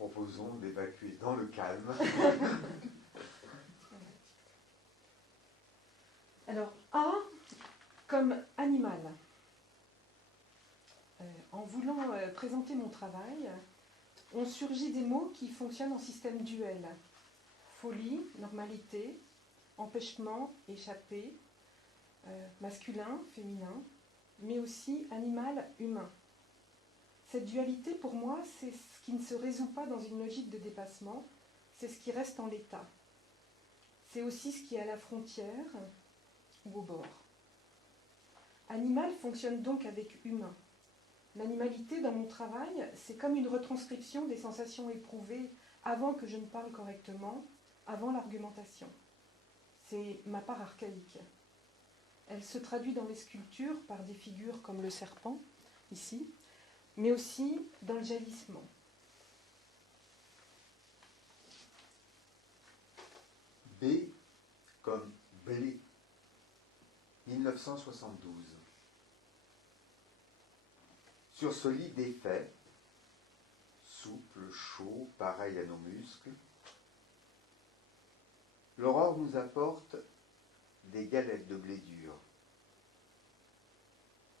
proposons d'évacuer dans le calme. Alors, A comme animal. En voulant présenter mon travail, ont surgi des mots qui fonctionnent en système duel. Folie, normalité, empêchement, échappée, masculin, féminin, mais aussi animal, humain. Cette dualité, pour moi, c'est ce qui ne se résout pas dans une logique de dépassement, c'est ce qui reste en l'état. C'est aussi ce qui est à la frontière ou au bord. Animal fonctionne donc avec humain. L'animalité dans mon travail, c'est comme une retranscription des sensations éprouvées avant que je ne parle correctement, avant l'argumentation. C'est ma part archaïque. Elle se traduit dans les sculptures par des figures comme le serpent, ici, mais aussi dans le javissement. B comme blé, 1972. Sur ce lit défait, souple, chaud, pareil à nos muscles, l'aurore nous apporte des galettes de blé dur.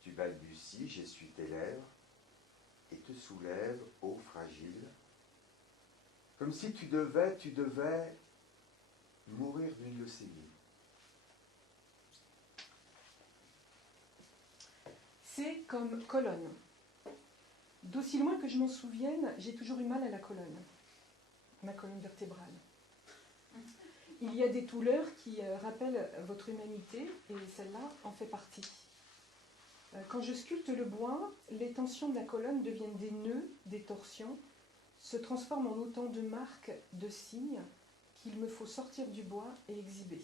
Tu balbuties, j'essuie tes lèvres et te soulèves, ô fragile, comme si tu devais mourir d'une leucémie. C'est comme colonne. D'aussi loin que je m'en souvienne, j'ai toujours eu mal à la colonne, ma colonne vertébrale. Il y a des douleurs qui rappellent votre humanité, et celle-là en fait partie. Quand je sculpte le bois, les tensions de la colonne deviennent des nœuds, des torsions, se transforment en autant de marques, de signes, qu'il me faut sortir du bois et exhiber.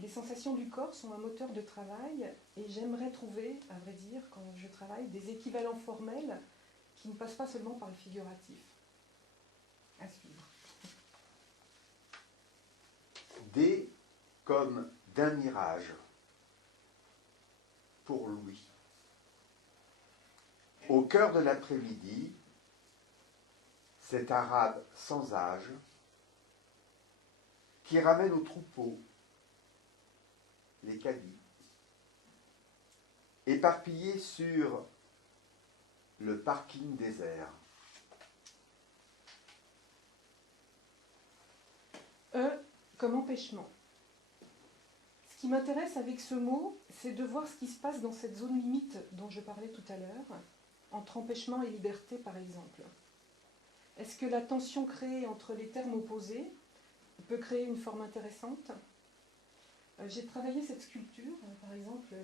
Les sensations du corps sont un moteur de travail, et j'aimerais trouver, à vrai dire, quand je travaille, des équivalents formels qui ne passent pas seulement par le figuratif. À suivre. D comme d'un mirage, pour Louis. Au cœur de l'après-midi, cet arabe sans âge qui ramène au troupeau les caddies, éparpillés sur le parking désert. E comme empêchement. Ce qui m'intéresse avec ce mot, c'est de voir ce qui se passe dans cette zone limite dont je parlais tout à l'heure, entre empêchement et liberté par exemple. Est-ce que la tension créée entre les termes opposés peut créer une forme intéressante ? J'ai travaillé cette sculpture, par exemple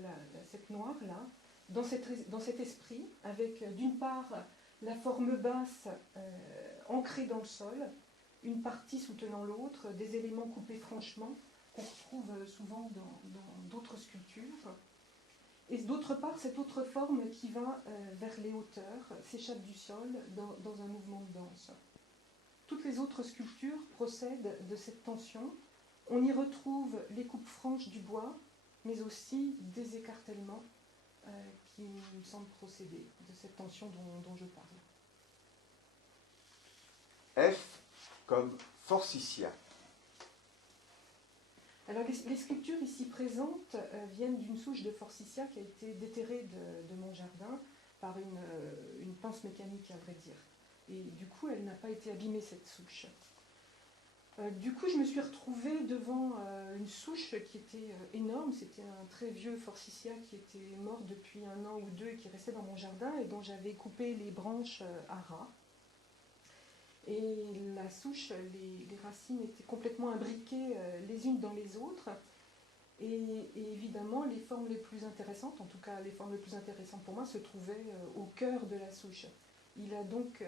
cette noire-là, dans cet esprit, avec d'une part la forme basse ancrée dans le sol, une partie soutenant l'autre, des éléments coupés franchement, qu'on retrouve souvent dans d'autres sculptures, et d'autre part cette autre forme qui va vers les hauteurs, s'échappe du sol dans un mouvement de danse. Toutes les autres sculptures procèdent de cette tension. On y retrouve les coupes franches du bois, mais aussi des écartèlements qui me semblent procéder de cette tension dont je parle. F comme forsythia. Alors les sculptures ici présentes viennent d'une souche de forsythia qui a été déterrée de mon jardin par une pince mécanique, à vrai dire. Et du coup, elle n'a pas été abîmée, cette souche. Du coup, je me suis retrouvée devant une souche qui était énorme. C'était un très vieux forsythia qui était mort depuis 1 an ou 2 et qui restait dans mon jardin et dont j'avais coupé les branches à ras. Et la souche, les racines étaient complètement imbriquées les unes dans les autres. Et évidemment, les formes les plus intéressantes, en tout cas les formes les plus intéressantes pour moi, se trouvaient au cœur de la souche. Il a donc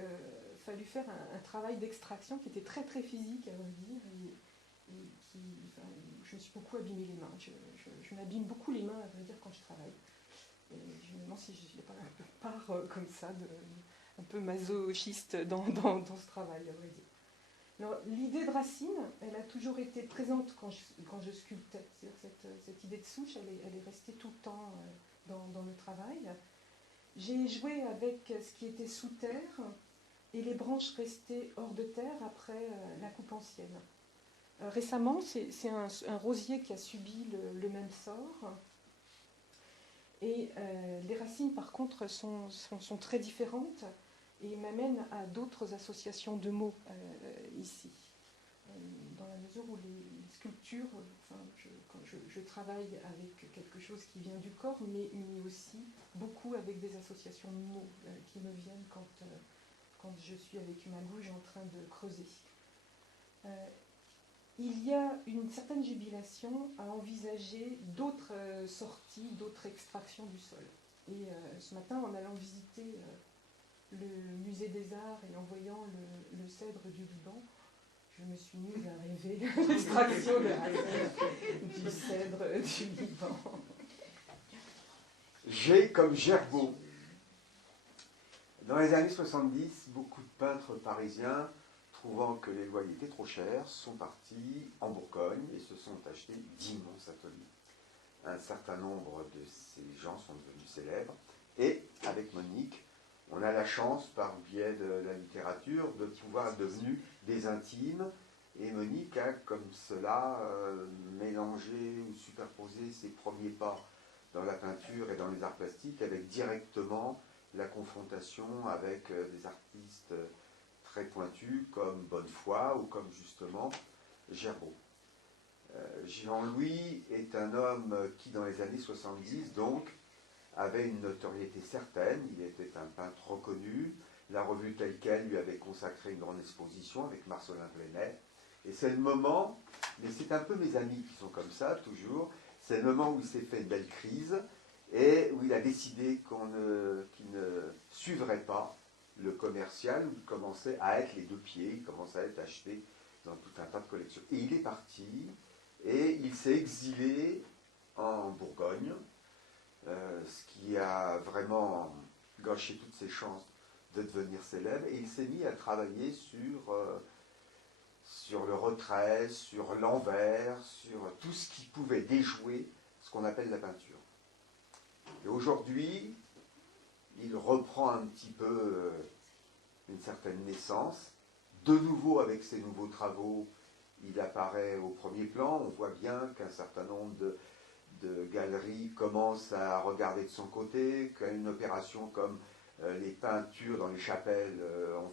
fallu faire un travail d'extraction qui était très très physique, à vrai dire, et je me suis beaucoup abîmé les mains. Je m'abîme beaucoup les mains, à vrai dire, quand je travaille. Et je me demande si je n'ai pas un peu part comme ça, un peu masochiste dans ce travail, à vrai dire. L'idée de racine, elle a toujours été présente quand je sculptais. C'est-à-dire cette idée de souche, elle est restée tout le temps dans le travail. J'ai joué avec ce qui était sous terre, et les branches restées hors de terre après la coupe ancienne. Récemment, c'est un rosier qui a subi le même sort. Et les racines, par contre, sont très différentes et m'amènent à d'autres associations de mots ici. Dans la mesure où les sculptures, je travaille avec quelque chose qui vient du corps, mais aussi beaucoup avec des associations de mots qui me viennent quand je suis avec une magouille en train de creuser. Il y a une certaine jubilation à envisager d'autres sorties, d'autres extractions du sol. Et ce matin, en allant visiter le musée des Arts et en voyant le cèdre du Liban, je me suis mise à rêver l'extraction de du cèdre du Liban. J'ai comme Gerbaud. Dans les années 70, beaucoup de peintres parisiens, trouvant que les loyers étaient trop chers, sont partis en Bourgogne et se sont achetés d'immenses ateliers. Un certain nombre de ces gens sont devenus célèbres. Et avec Monique, on a la chance, par le biais de la littérature, de pouvoir être devenus des intimes. Et Monique a, comme cela, mélangé ou superposé ses premiers pas dans la peinture et dans les arts plastiques avec directement la confrontation avec des artistes très pointus comme Bonnefoy ou comme justement Gerbaud. Jean-Louis est un homme qui, dans les années 70, donc, avait une notoriété certaine. Il était un peintre reconnu. La revue Telle Quelle lui avait consacré une grande exposition avec Marcelin Plenay. Et c'est le moment, mais c'est un peu mes amis qui sont comme ça, toujours, c'est le moment où il s'est fait une belle crise et où il a décidé qu'il ne suivrait pas le commercial, où il commençait à être les deux pieds, il commençait à être acheté dans tout un tas de collections. Et il est parti, et il s'est exilé en Bourgogne, ce qui a vraiment gâché toutes ses chances de devenir célèbre, et il s'est mis à travailler sur le retrait, sur l'envers, sur tout ce qui pouvait déjouer ce qu'on appelle la peinture. Et aujourd'hui, il reprend un petit peu une certaine naissance. De nouveau, avec ses nouveaux travaux, il apparaît au premier plan. On voit bien qu'un certain nombre de galeries commencent à regarder de son côté, qu'une opération comme les peintures dans les chapelles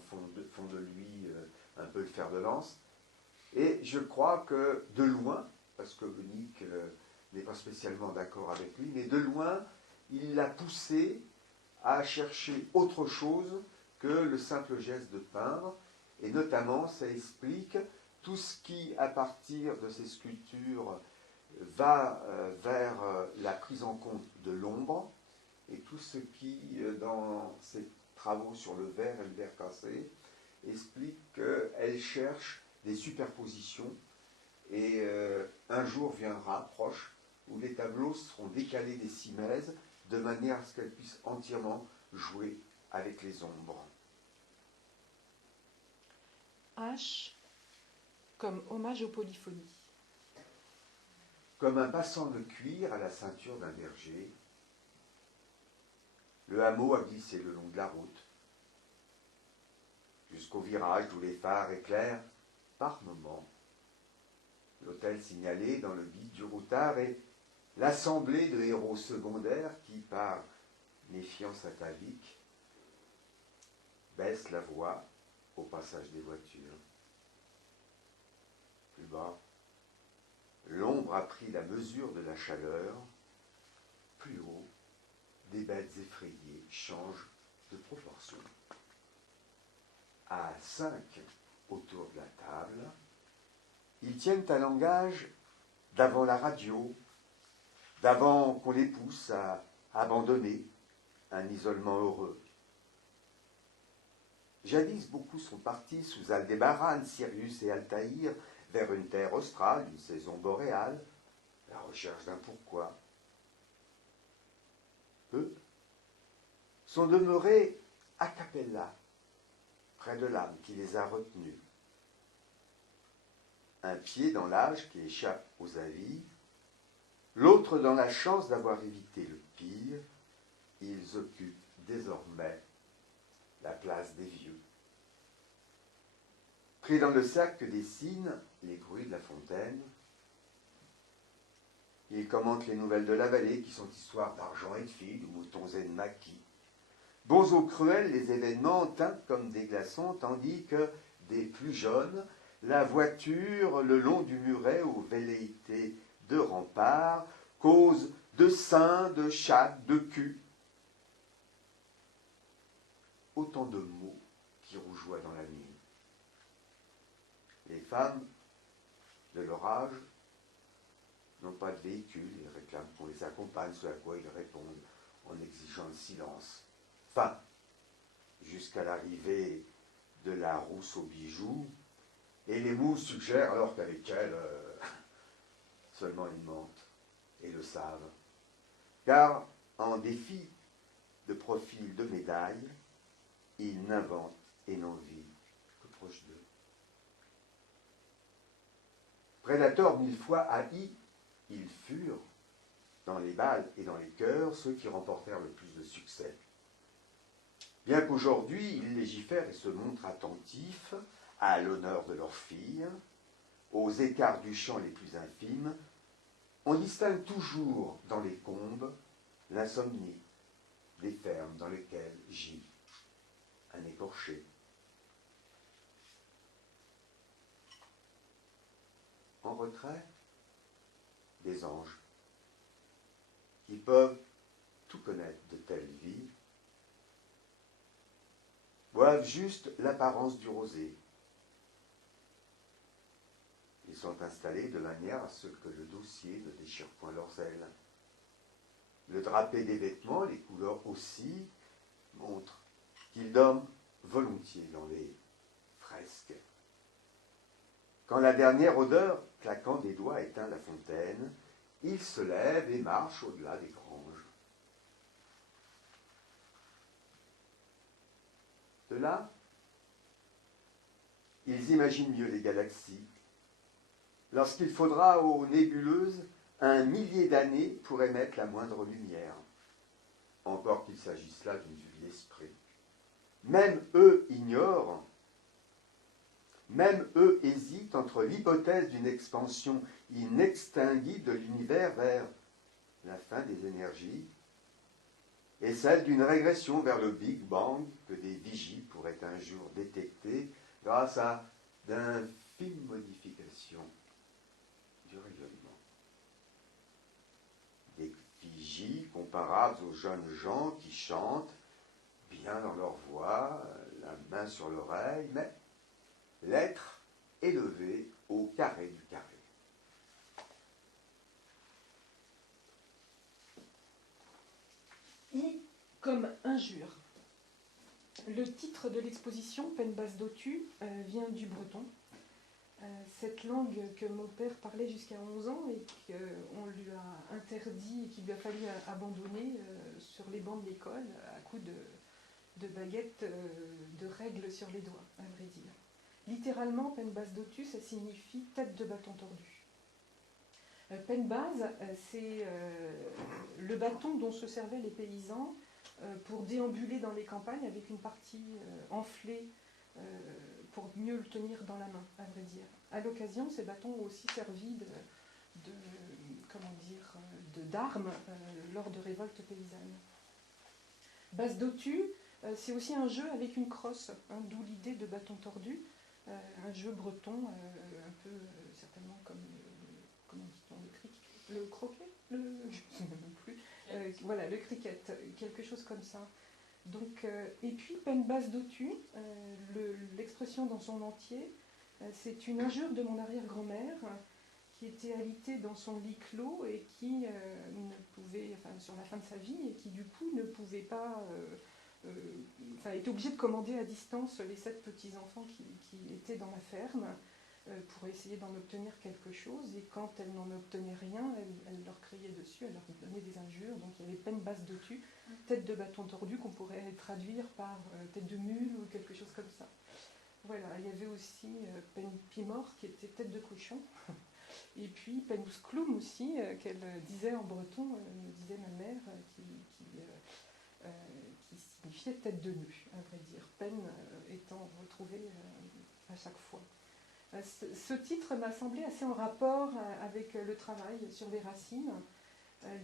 font de lui un peu le fer de lance. Et je crois que de loin, parce que Monique n'est pas spécialement d'accord avec lui, mais de loin, il l'a poussé à chercher autre chose que le simple geste de peindre, et notamment ça explique tout ce qui, à partir de ces sculptures, va vers la prise en compte de l'ombre, et tout ce qui, dans ses travaux sur le verre et le verre cassé, explique qu'elle cherche des superpositions, et un jour viendra, proche, où les tableaux seront décalés des simèses, de manière à ce qu'elles puissent entièrement jouer avec les ombres. H comme hommage aux polyphonies. Comme un passant de cuir à la ceinture d'un berger, le hameau a glissé le long de la route, jusqu'au virage d'où les phares éclairent par moments l'hôtel signalé dans le guide du routard et l'assemblée de héros secondaires qui, par méfiance atavique, baissent la voix au passage des voitures. Plus bas, l'ombre a pris la mesure de la chaleur. Plus haut, des bêtes effrayées changent de proportion. À 5 autour de la table, ils tiennent un langage d'avant la radio, d'avant qu'on les pousse à abandonner un isolement heureux. Jadis, beaucoup sont partis sous Aldébaran, Sirius et Altaïr vers une terre australe, une saison boréale, la recherche d'un pourquoi. Eux sont demeurés a cappella, près de l'âme qui les a retenus. Un pied dans l'âge qui échappe aux avis, l'autre dans la chance d'avoir évité le pire, ils occupent désormais la place des vieux. pris dans le sac que dessinent les bruits de la fontaine. Il commente les nouvelles de la vallée, qui sont histoires d'argent et de filles, de moutons et de maquis. Bons ou cruels, les événements teintent comme des glaçons, tandis que des plus jeunes, la voiture, le long du muret aux velléités de rempart, cause de seins, de chattes, de cul. Autant de mots qui rougeoient dans la nuit. Les femmes, de leur âge, n'ont pas de véhicule, ils réclament qu'on les accompagne, ce à quoi ils répondent en exigeant le silence. Enfin, jusqu'à l'arrivée de la rousse aux bijoux, et les mous suggèrent alors qu'avec elle, seulement ils mentent et le savent. Car, en défi de profil de médaille, ils n'inventent et n'en vivent que proche d'eux. Prédateurs mille fois haïs, ils furent, dans les bals et dans les chœurs, ceux qui remportèrent le plus de succès. Bien qu'aujourd'hui, ils légifèrent et se montrent attentifs à l'honneur de leurs filles, aux écarts du chant les plus infimes, on distingue toujours dans les combes l'insomnie des fermes dans lesquelles gît un écorché. En retrait, des anges qui peuvent tout connaître de telle vie, boivent juste l'apparence du rosé. Ils sont installés de manière à ce que le dossier ne déchire point leurs ailes. Le drapé des vêtements, les couleurs aussi, montrent qu'ils dorment volontiers dans les fresques. Quand la dernière odeur, claquant des doigts, éteint la fontaine, ils se lèvent et marchent au-delà des granges. De là, ils imaginent mieux les galaxies. Lorsqu'il faudra aux nébuleuses 1 millier d'années pour émettre la moindre lumière, encore qu'il s'agisse là d'une vue d'esprit. Même eux ignorent, même eux hésitent entre l'hypothèse d'une expansion inextinguie de l'univers vers la fin des énergies et celle d'une régression vers le Big Bang que des vigies pourraient un jour détecter grâce à d'infimes modifications du rayonnement. Des vigies comparables aux jeunes gens qui chantent bien dans leur voix, la main sur l'oreille, mais l'être élevé au carré du carré. I comme injure. Le titre de l'exposition, Penbas Dotu, vient du breton. Cette langue que mon père parlait jusqu'à 11 ans et qu'on lui a interdit et qu'il lui a fallu abandonner sur les bancs de l'école à coups de baguettes de règles sur les doigts, à vrai dire. Littéralement, Penbas Dotu, ça signifie tête de bâton tordu. Penbas, c'est le bâton dont se servaient les paysans pour déambuler dans les campagnes avec une partie enflée pour mieux le tenir dans la main, à vrai dire. À l'occasion, ces bâtons ont aussi servi d'armes lors de révoltes paysannes. Bas Dotu, c'est aussi un jeu avec une crosse, hein, d'où l'idée de bâton tordu, un jeu breton, un peu certainement comme comment dit-on, le croquet, je ne sais même plus. Voilà, le cricket, quelque chose comme ça. Donc, et puis Penbas Dotu, l'expression dans son entier, c'est une injure de mon arrière-grand-mère qui était alitée dans son lit clos et qui ne pouvait, enfin sur la fin de sa vie, et qui du coup ne pouvait pas, était obligée de commander à distance les 7 petits-enfants qui étaient dans la ferme pour essayer d'en obtenir quelque chose, et quand elle n'en obtenait rien, elle leur criait dessus, elle leur donnait des injures. Donc il y avait Penbas Dotu, tête de bâton tordu, qu'on pourrait traduire par tête de mule ou quelque chose comme ça. Voilà, il y avait aussi Penpimor qui était tête de cochon, et puis Penusclum aussi, qu'elle disait en breton, me disait ma mère, qui signifiait tête de nœud, à vrai dire, Pen étant retrouvée à chaque fois. Ce titre m'a semblé assez en rapport avec le travail sur les racines,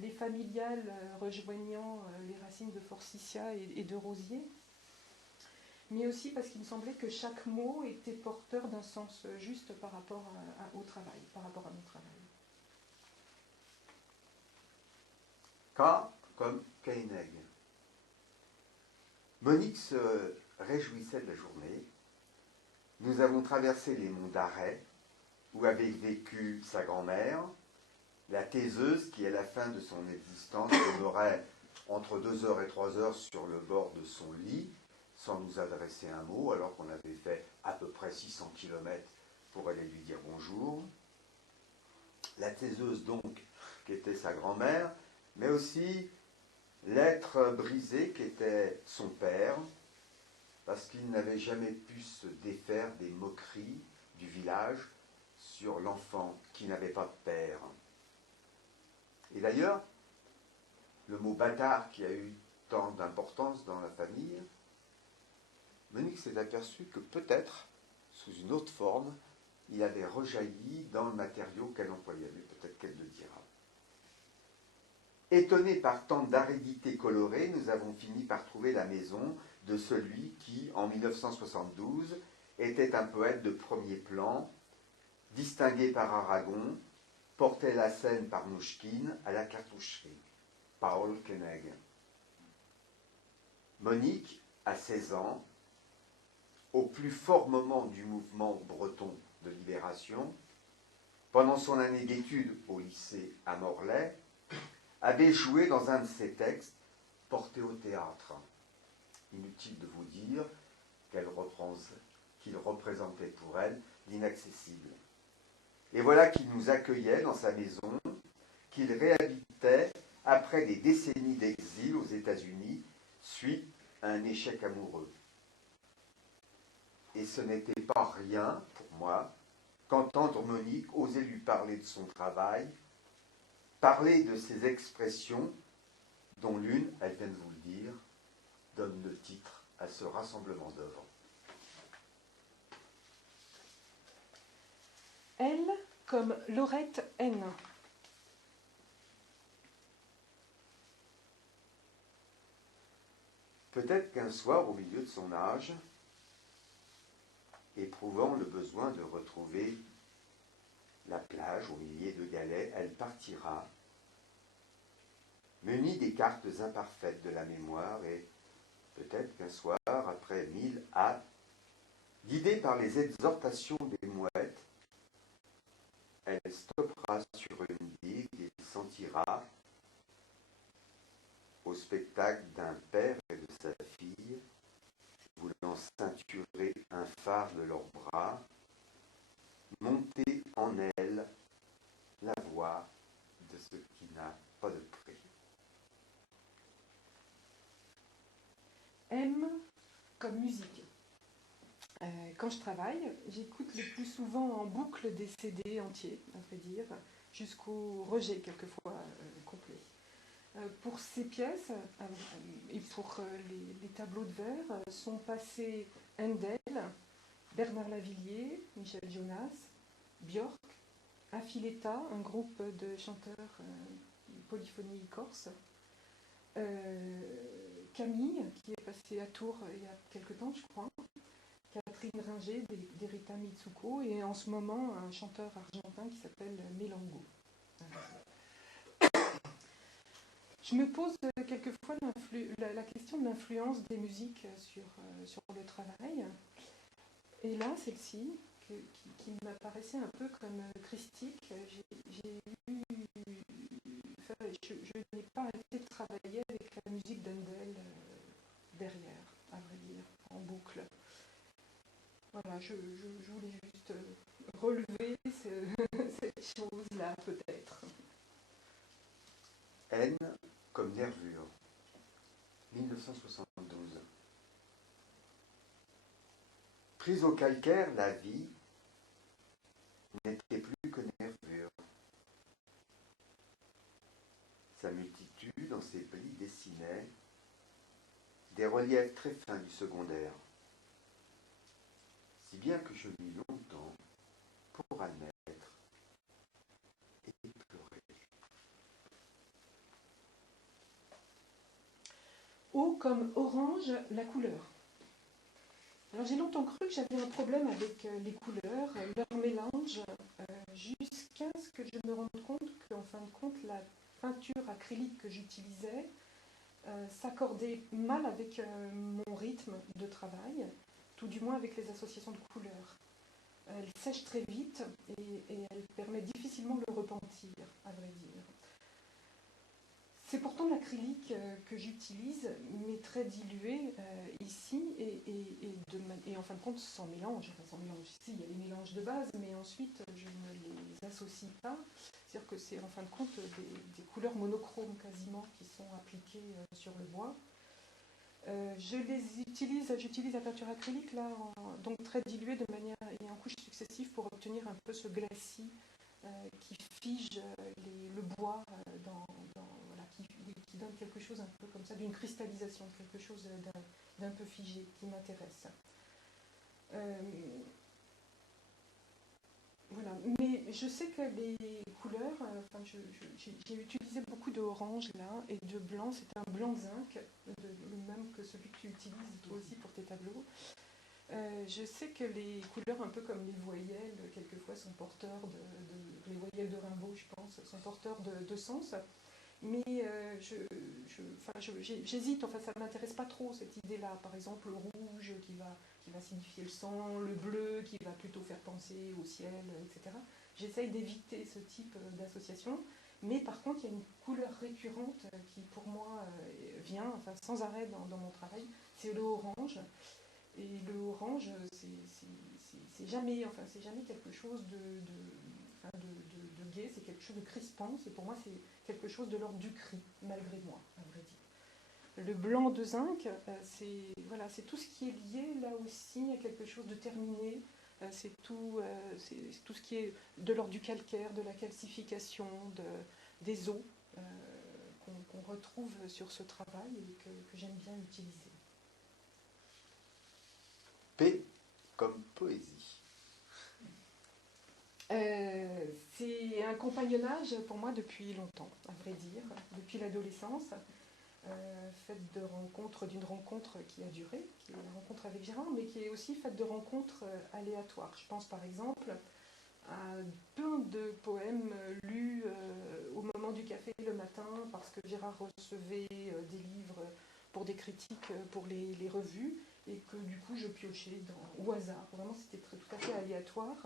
les familiales rejoignant les racines de forsythia et de rosier, mais aussi parce qu'il me semblait que chaque mot était porteur d'un sens juste par rapport au travail, par rapport à mon travail. K comme Koenig. Monique se réjouissait de la journée. Nous avons traversé les monts d'Arrée, où avait vécu sa grand-mère. La taiseuse, qui à la fin de son existence demeurait entre 2 heures et 3 heures sur le bord de son lit, sans nous adresser un mot, alors qu'on avait fait à peu près 600 km pour aller lui dire bonjour. La taiseuse, donc, qui était sa grand-mère, mais aussi l'être brisé qui était son père, parce qu'il n'avait jamais pu se défaire des moqueries du village sur l'enfant qui n'avait pas de père. Et d'ailleurs, le mot bâtard qui a eu tant d'importance dans la famille, Monique s'est aperçue que peut-être, sous une autre forme, il avait rejailli dans le matériau qu'elle employait, mais peut-être qu'elle le dira. Étonnés par tant d'aridité colorée, nous avons fini par trouver la maison de celui qui, en 1972, était un poète de premier plan, distingué par Aragon, portait la scène par Mouchkine à la cartoucherie, Paul Koenig. Monique, à 16 ans, au plus fort moment du mouvement breton de libération, pendant son année d'études au lycée à Morlaix, avait joué dans un de ses textes porté au théâtre. Inutile de vous dire qu'il représentait pour elle l'inaccessible. Et voilà qu'il nous accueillait dans sa maison, qu'il réhabitait après des décennies d'exil aux États-Unis, suite à un échec amoureux. Et ce n'était pas rien pour moi qu'entendre Monique oser lui parler de son travail, parler de ses expressions, dont l'une, elle vient de vous le dire, donne le titre à ce rassemblement d'œuvres. Elle comme Laurette N. Peut-être qu'un soir, au milieu de son âge, éprouvant le besoin de retrouver la plage au milieu de galets, elle partira, munie des cartes imparfaites de la mémoire, et peut-être qu'un soir, après 1000 hâtes, guidée par les exhortations des mouettes, elle stoppera sur une digue et sentira, au spectacle d'un père et de sa fille, voulant ceinturer un phare de leurs bras, monter en elle la voix de ce qui n'a pas de prix. M comme musique. Quand je travaille, j'écoute le plus souvent en boucle des CD entiers, à vrai dire, jusqu'au rejet quelquefois complet. Pour ces pièces et pour les tableaux de verre sont passés Handel, Bernard Lavilliers, Michel Jonas, Björk, Affiletta, un groupe de chanteurs polyphonie corse, Camille, qui est passé à Tours il y a quelque temps, je crois, Catherine Ringer, d'Erita Mitsuko, et en ce moment un chanteur argentin qui s'appelle Melango. Je me pose quelquefois la question de l'influence des musiques sur le travail. Et là, celle-ci, qui m'apparaissait un peu comme christique, je n'ai pas arrêté de travailler avec la musique d'Handel derrière, à vrai dire, en boucle. Voilà, je voulais juste relever cette chose-là, peut-être. N comme nervure, 1972. Prise au calcaire, la vie n'était plus que nervure. Sa multitude, en ses plis, dessinait des reliefs très fins du secondaire. Si bien que je mis longtemps O comme orange, la couleur. Alors j'ai longtemps cru que j'avais un problème avec les couleurs, leur mélange, jusqu'à ce que je me rende compte qu'en fin de compte, la peinture acrylique que j'utilisais s'accordait mal avec mon rythme de travail, tout du moins avec les associations de couleurs. Elle sèche très vite et elle permet difficilement le repentir, à vrai dire. C'est pourtant l'acrylique que j'utilise, mais très dilué ici, et en fin de compte sans mélange. Enfin, sans mélange ici, il y a les mélanges de base, mais ensuite je ne les associe pas. C'est-à-dire que c'est en fin de compte des couleurs monochromes quasiment qui sont appliquées sur le bois. J'utilise la peinture acrylique là, donc très diluée de manière et en couches successives pour obtenir un peu ce glacis qui fige le bois voilà, qui donne quelque chose un peu comme ça, d'une cristallisation, quelque chose d'un peu figé qui m'intéresse. Voilà, mais je sais que les couleurs, j'ai utilisé beaucoup de orange là et de blanc, c'est un blanc zinc, le même que celui que tu utilises toi aussi pour tes tableaux. Je sais que les couleurs, un peu comme les voyelles, quelquefois sont porteurs les voyelles de Rimbaud, je pense, sont porteurs de sens. Mais j'hésite, enfin ça ne m'intéresse pas trop cette idée-là. Par exemple, le rouge qui va signifier le sang, le bleu qui va plutôt faire penser au ciel, etc. J'essaye d'éviter ce type d'association. Mais par contre, il y a une couleur récurrente qui pour moi vient sans arrêt dans mon travail, c'est le orange. Et le orange, c'est jamais quelque chose de gai, c'est quelque chose de crispant. Et pour moi, c'est quelque chose de l'ordre du cri, malgré moi, à vrai dire. Le blanc de zinc, c'est tout ce qui est lié là aussi à quelque chose de terminé. C'est tout ce qui est de l'ordre du calcaire, de la calcification, des os qu'on retrouve sur ce travail et que j'aime bien utiliser. P comme poésie. C'est un compagnonnage pour moi depuis longtemps, à vrai dire, depuis l'adolescence, faite d'une rencontre qui a duré, qui est la rencontre avec Gérard, mais qui est aussi faite de rencontres aléatoires. Je pense par exemple à plein de poèmes lus au moment du café le matin, parce que Gérard recevait des livres pour des critiques pour les revues, et que du coup je piochais au hasard. Vraiment, c'était tout à fait aléatoire.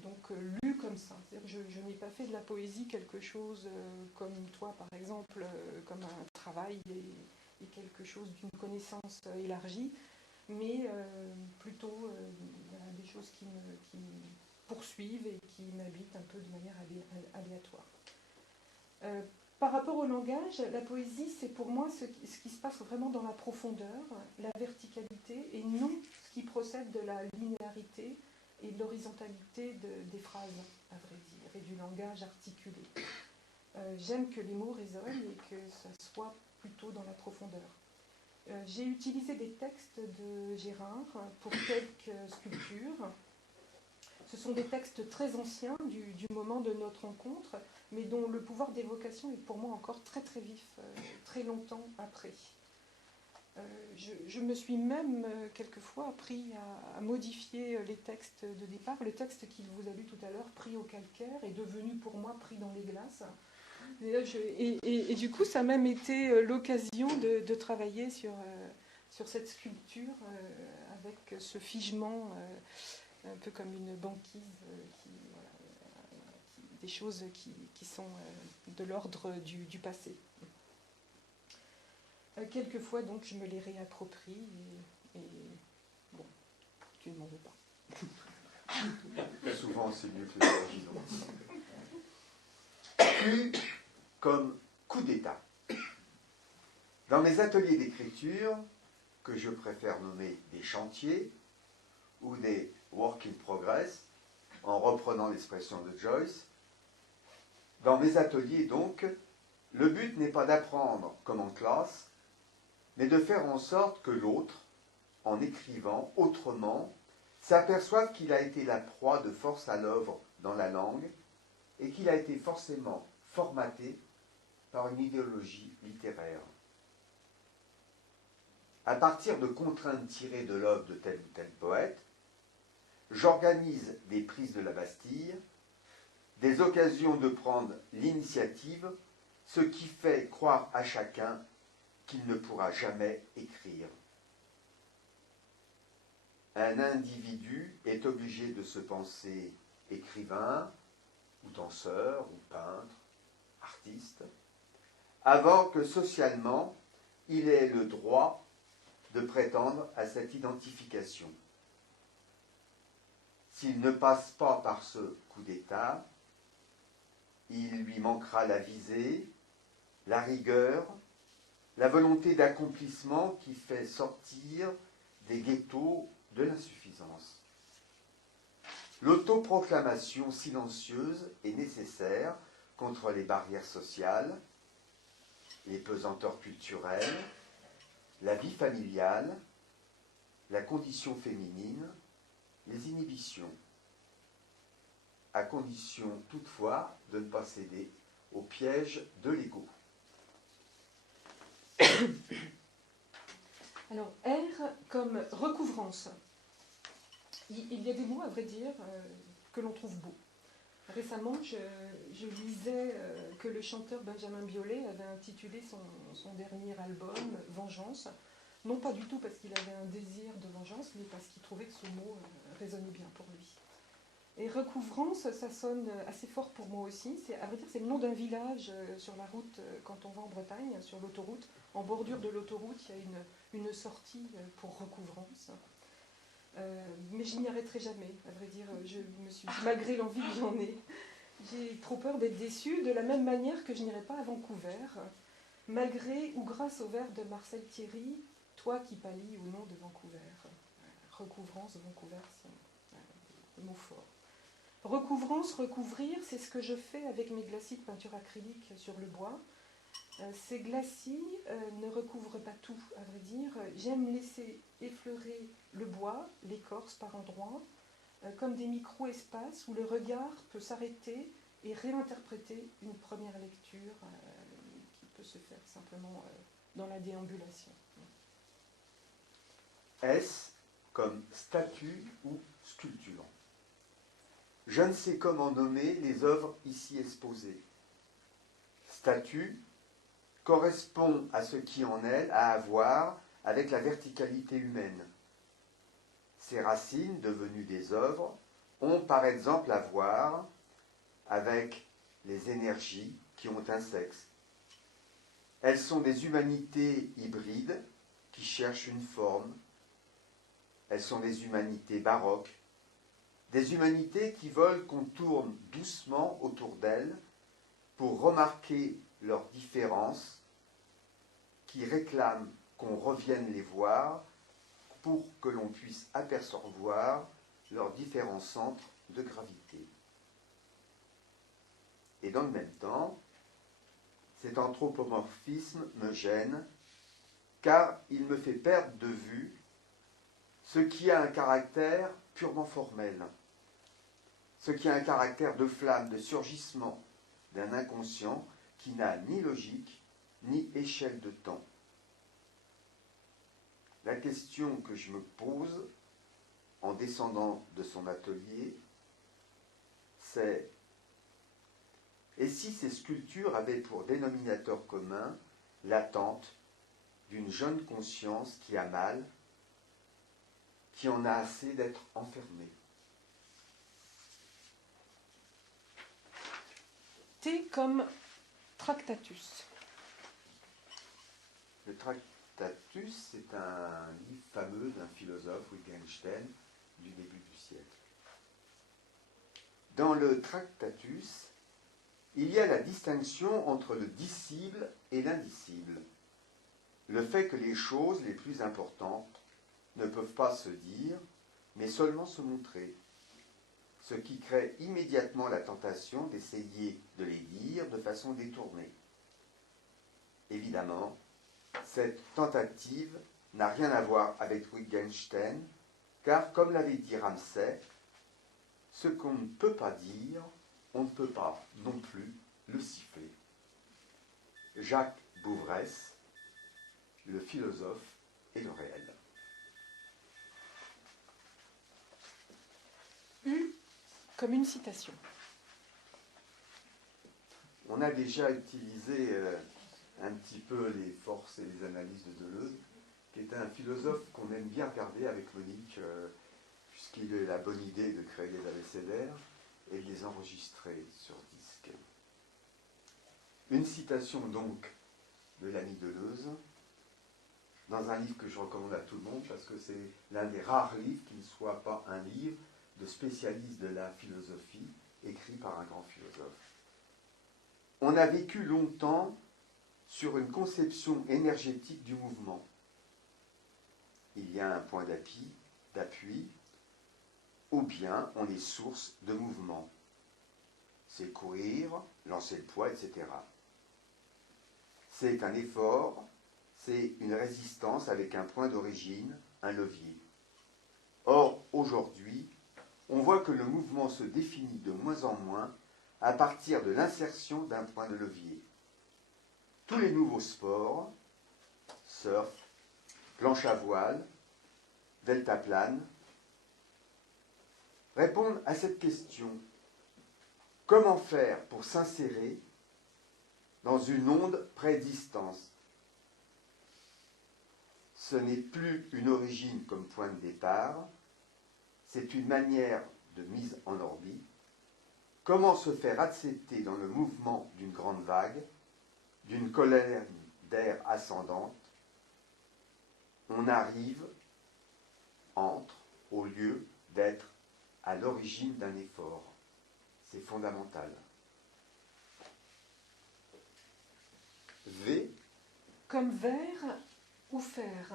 Donc lu comme ça. C'est-à-dire que je n'ai pas fait de la poésie quelque chose comme toi, par exemple, comme un travail et quelque chose d'une connaissance élargie, mais plutôt voilà, des choses qui me poursuivent et qui m'habitent un peu de manière aléatoire. Par rapport au langage, la poésie, c'est pour moi ce qui se passe vraiment dans la profondeur, la verticalité, et non ce qui procède de la linéarité et de l'horizontalité des phrases, à vrai dire, et du langage articulé. J'aime que les mots résonnent et que ça soit plutôt dans la profondeur. J'ai utilisé des textes de Gérard pour quelques sculptures. Ce sont des textes très anciens du moment de notre rencontre, mais dont le pouvoir d'évocation est pour moi encore très très vif, très longtemps après. Je me suis même quelquefois appris à modifier les textes de départ. Le texte qu'il vous a lu tout à l'heure, pris au calcaire, est devenu pour moi pris dans les glaces. Et du coup, ça a même été l'occasion de travailler sur cette sculpture avec ce figement, un peu comme une banquise, des choses qui sont de l'ordre du passé. Quelquefois, donc, je me les réapproprie et bon, tu ne m'en veux pas. Souvent, c'est mieux que les originaux. Q comme coup d'état. Dans mes ateliers d'écriture, que je préfère nommer des chantiers ou des work in progress, en reprenant l'expression de Joyce, dans mes ateliers, donc, le but n'est pas d'apprendre comme en classe, mais de faire en sorte que l'autre, en écrivant autrement, s'aperçoive qu'il a été la proie de force à l'œuvre dans la langue et qu'il a été forcément formaté par une idéologie littéraire. à partir de contraintes tirées de l'œuvre de tel ou tel poète, j'organise des prises de la Bastille, des occasions de prendre l'initiative, ce qui fait croire à chacun qu'il ne pourra jamais écrire. Un individu est obligé de se penser écrivain, ou danseur, ou peintre, artiste, avant que socialement il ait le droit de prétendre à cette identification. S'il ne passe pas par ce coup d'État, il lui manquera la visée, la rigueur, la volonté d'accomplissement qui fait sortir des ghettos de l'insuffisance. L'autoproclamation silencieuse est nécessaire contre les barrières sociales, les pesanteurs culturelles, la vie familiale, la condition féminine, les inhibitions, à condition toutefois de ne pas céder au piège de l'ego. Alors, R comme recouvrance. Il y a des mots, à vrai dire, que l'on trouve beaux. Récemment, je lisais que le chanteur Benjamin Biolay avait intitulé son dernier album « Vengeance », non pas du tout parce qu'il avait un désir de vengeance, mais parce qu'il trouvait que ce mot résonnait bien pour lui. Et recouvrance, ça sonne assez fort pour moi aussi. À vrai dire, c'est le nom d'un village sur la route, quand on va en Bretagne, sur l'autoroute. En bordure de l'autoroute, il y a une sortie pour recouvrance. Mais je n'y arrêterai jamais, à vrai dire. Je me suis dit, malgré l'envie que j'en ai, j'ai trop peur d'être déçue, de la même manière que je n'irai pas à Vancouver, malgré ou grâce au vers de Marcel Thierry, toi qui pâlis au nom de Vancouver. Recouvrance, Vancouver, c'est un mot fort. Recouvrance, recouvrir, c'est ce que je fais avec mes glacis de peinture acrylique sur le bois. Ces glacis ne recouvrent pas tout, à vrai dire. J'aime laisser effleurer le bois, l'écorce par endroits, comme des micro-espaces où le regard peut s'arrêter et réinterpréter une première lecture qui peut se faire simplement dans la déambulation. S comme statue ou sculpture. Je ne sais comment nommer les œuvres ici exposées. Statue correspond à ce qui en elle a à voir avec la verticalité humaine. Ces racines, devenues des œuvres, ont par exemple à voir avec les énergies qui ont un sexe. Elles sont des humanités hybrides qui cherchent une forme. Elles sont des humanités baroques, des humanités qui veulent qu'on tourne doucement autour d'elles pour remarquer leurs différences, qui réclament qu'on revienne les voir pour que l'on puisse apercevoir leurs différents centres de gravité. Et dans le même temps, cet anthropomorphisme me gêne, car il me fait perdre de vue ce qui a un caractère purement formel, ce qui a un caractère de flamme, de surgissement d'un inconscient qui n'a ni logique, ni échelle de temps. La question que je me pose en descendant de son atelier, c'est: et si ces sculptures avaient pour dénominateur commun l'attente d'une jeune conscience qui a mal, qui en a assez d'être enfermée? T comme Tractatus. Le Tractatus, c'est un livre fameux d'un philosophe, Wittgenstein, du début du siècle. Dans le Tractatus, il y a la distinction entre le dicible et l'indicible. Le fait que les choses les plus importantes ne peuvent pas se dire, mais seulement se montrer, ce qui crée immédiatement la tentation d'essayer de les dire de façon détournée. Évidemment, cette tentative n'a rien à voir avec Wittgenstein, car, comme l'avait dit Ramsay, ce qu'on ne peut pas dire, on ne peut pas non plus le siffler. Jacques Bouvresse, le philosophe et le réel. U comme une citation. On a déjà utilisé un petit peu les forces et les analyses de Deleuze, qui était un philosophe qu'on aime bien regarder avec Monique, puisqu'il a la bonne idée de créer des abécédaires et de les enregistrer sur disque. Une citation donc de l'ami Deleuze, dans un livre que je recommande à tout le monde, parce que c'est l'un des rares livres qui ne soit pas un livre de spécialistes de la philosophie, écrit par un grand philosophe. On a vécu longtemps sur une conception énergétique du mouvement. Il y a un point d'appui, ou bien on est source de mouvement. C'est courir, lancer le poids, etc. C'est un effort, c'est une résistance avec un point d'origine, un levier. Or, aujourd'hui, on voit que le mouvement se définit de moins en moins à partir de l'insertion d'un point de levier. Tous les nouveaux sports, surf, planche à voile, deltaplane, répondent à cette question. Comment faire pour s'insérer dans une onde pré-distance? Ce n'est plus une origine comme point de départ, c'est une manière de mise en orbite. Comment se faire accepter dans le mouvement d'une grande vague, d'une colonne d'air ascendante? On arrive, entre, au lieu d'être à l'origine d'un effort. C'est fondamental. V. Comme verre ou fer.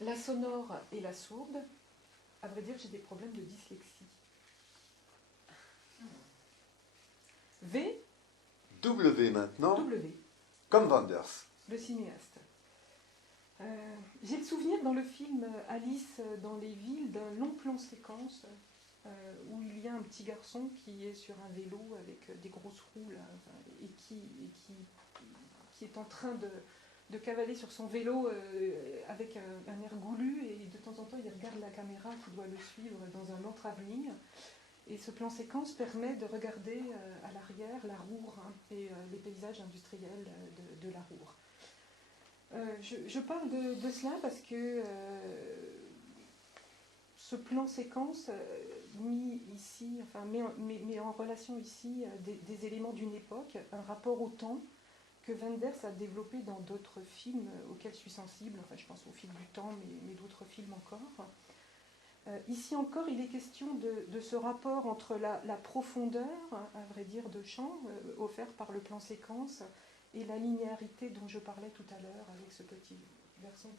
La sonore et la sourde. À vrai dire, j'ai des problèmes de dyslexie. V. W maintenant. W. Comme Wanders. Le cinéaste. J'ai le souvenir dans le film Alice dans les villes d'un long plan séquence où il y a un petit garçon qui est sur un vélo avec des grosses roues là, et qui est en train de cavaler sur son vélo avec un air goulu, et de temps en temps il regarde la caméra qui doit le suivre dans un long travelling. Et ce plan séquence permet de regarder à l'arrière la Roure et les paysages industriels de la Roure. Je parle de cela parce que ce plan séquence met en relation ici des éléments d'une époque, un rapport au temps que Wenders a développé dans d'autres films auxquels je suis sensible, enfin je pense au fil du temps, mais d'autres films encore. Ici encore, il est question de ce rapport entre la profondeur, à vrai dire, de champ offert par le plan séquence et la linéarité dont je parlais tout à l'heure avec ce petit garçon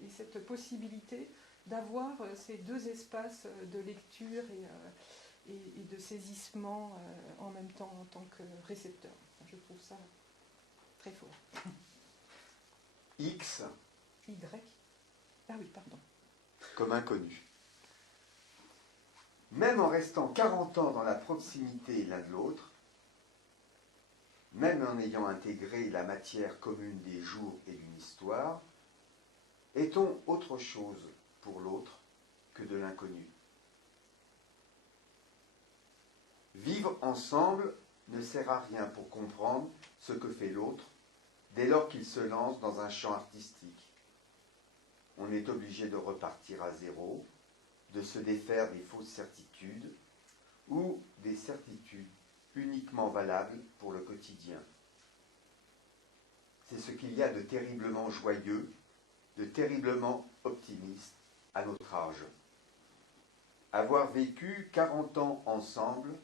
et cette possibilité d'avoir ces deux espaces de lecture et de saisissement en même temps en tant que récepteur. Je trouve ça très fort. X. Y. Ah oui, pardon. Comme inconnu. Même en restant 40 ans dans la proximité l'un de l'autre, même en ayant intégré la matière commune des jours et d'une histoire, est-on autre chose pour l'autre que de l'inconnu? Vivre ensemble ne sert à rien pour comprendre ce que fait l'autre dès lors qu'il se lance dans un champ artistique. On est obligé de repartir à zéro, de se défaire des fausses certitudes ou des certitudes uniquement valables pour le quotidien. C'est ce qu'il y a de terriblement joyeux, de terriblement optimiste à notre âge. Avoir vécu 40 ans ensemble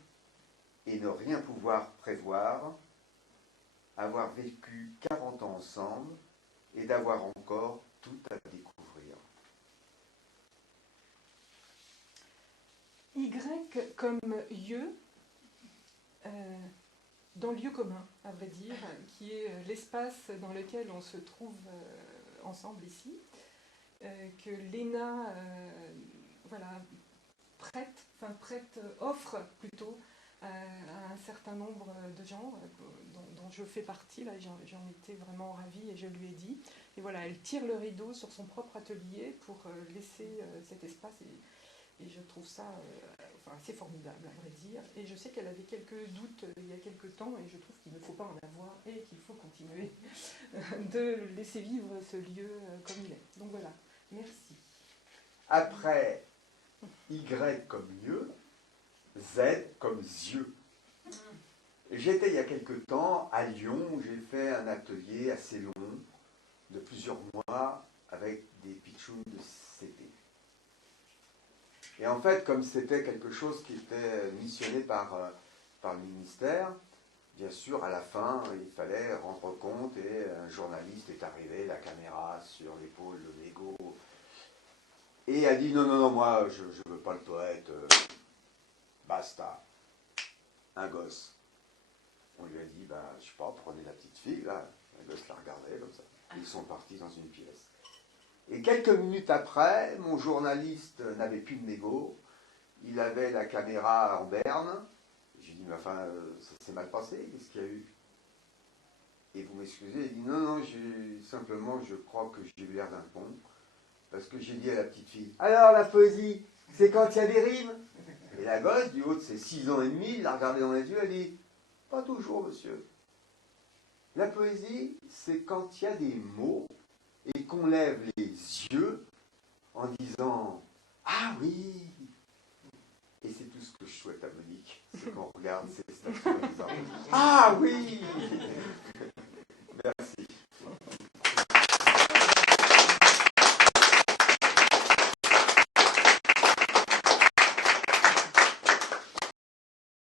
et ne rien pouvoir prévoir, avoir vécu 40 ans ensemble et d'avoir encore tout à découvrir. Y comme lieu, dans le lieu commun, à vrai dire, qui est l'espace dans lequel on se trouve ensemble ici, que Léna offre plutôt à un certain nombre de gens dont je fais partie, là, j'en étais vraiment ravie et je lui ai dit. Et voilà, elle tire le rideau sur son propre atelier pour laisser cet espace et je trouve ça assez formidable, à vrai dire. Et je sais qu'elle avait quelques doutes il y a quelques temps et je trouve qu'il ne faut pas en avoir et qu'il faut continuer de laisser vivre ce lieu comme il est. Donc voilà, merci. Après, Y comme lieu, Z comme yeux. J'étais il y a quelque temps à Lyon où j'ai fait un atelier assez long de plusieurs mois avec des pitchouns de CP. Et en fait, comme c'était quelque chose qui était missionné par le ministère, bien sûr, à la fin, il fallait rendre compte et un journaliste est arrivé, la caméra sur l'épaule, le mégot, et a dit non, non, non, moi, je ne veux pas le poète, basta, un gosse. On lui a dit, ben, je sais pas, prenez la petite fille, là, le gosse la regardait comme ça. Ils sont partis dans une pièce. Et quelques minutes après, mon journaliste n'avait plus de mégot, il avait la caméra en berne. J'ai dit, mais enfin, ça s'est mal passé, qu'est-ce qu'il y a eu? Et vous m'excusez, il dit, non, non, simplement, je crois que j'ai eu l'air d'un con, parce que j'ai dit à la petite fille, alors la poésie, c'est quand il y a des rimes? Et la gosse, du haut de ses 6 ans et demi, il l'a regardé dans les yeux, elle dit, pas toujours, monsieur. La poésie, c'est quand il y a des mots et qu'on lève les yeux en disant « Ah oui !» Et c'est tout ce que je souhaite à Monique, c'est qu'on regarde ces statues en disant « Ah oui !»